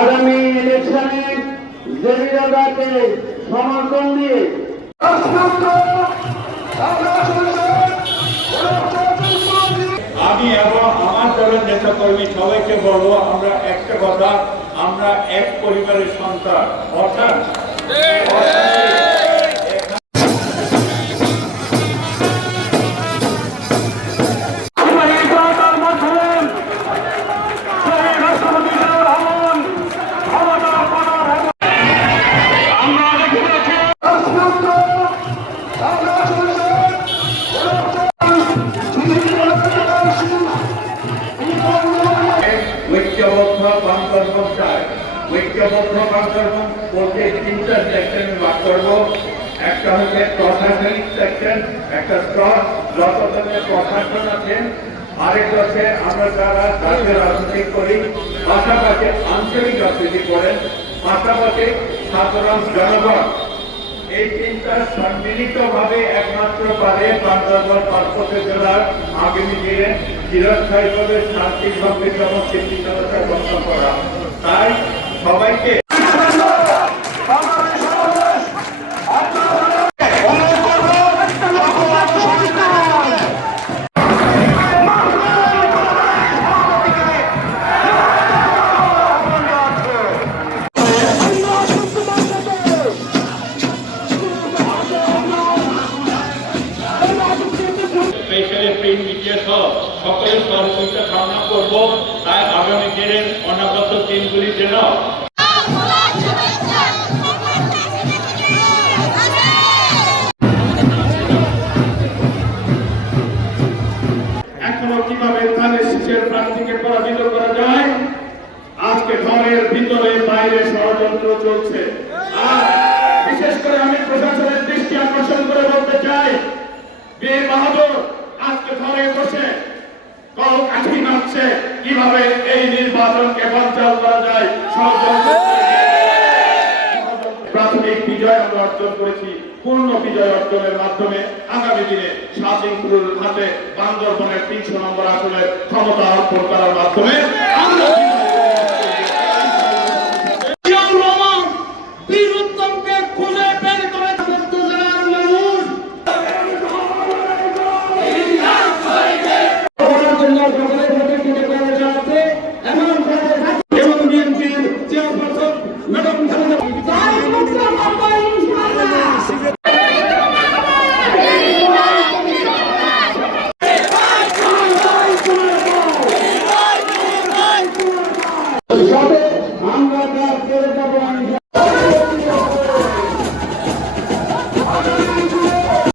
আগামী ইলেকশনে জমিদারকে সমর্থন দিয়ে আমি এবং আমার দলের নেতা কর্মী সবাইকে বলবো, আমরা একটা কথা, আমরা এক পরিবারের সন্তান, অর্থাৎ ঐক্যবদ্ধ বান্ধব চাই। ঐক্যবদ্ধ বান্ধব বলতে তিনটা সেকশনে ভাগ করবো। একটা হচ্ছে প্রশাসনিক সেকশন, একটা স্তর যত ধরনের প্রশাসন আছেন, আরেকটা হচ্ছে আমরা যারা জাতীয় রাজনীতি করি, পাশাপাশি আঞ্চলিক রাজনীতি করেন, পাশাপাশি সাধারণ জনগণ। এই তিনটা সম্মিলিত ভাবে একমাত্র পারে বান্দরবান পার্বত্য জেলার আগামী দিনে চিরস্থায়ীভাবে শান্তি সমৃদ্ধ এবং স্থিতিশীলতা গঠন করা। তাই সবাইকে সকলের সহযোগিতা কামনা করব। তাই আগামী দিনের অনাগত দিনগুলি যেন এখনো কিভাবে ধানের শীষের প্রার্থীকে পরাজিত করা যায়, আজকে ঘরের ভিতরে বাইরে ষড়যন্ত্র চলছে। আর বিশেষ করে আমি প্রশাসনের দৃষ্টি আকর্ষণ করে বলতে চাই, বীর বাহাদুর আজকে ঘরে বসে কাঠি নাচছে কিভাবে এই নির্বাচনকে বানচাল করা যায়। প্রাথমিক বিজয় আমরা অর্জন করেছি, পূর্ণ বিজয় অর্জনের মাধ্যমে আগামী দিনে শাহজিংপুরের হাতে বান্দরবনের ৩০০ নম্বর আসনের ক্ষমতা অর্পণ করার মাধ্যমে আমরা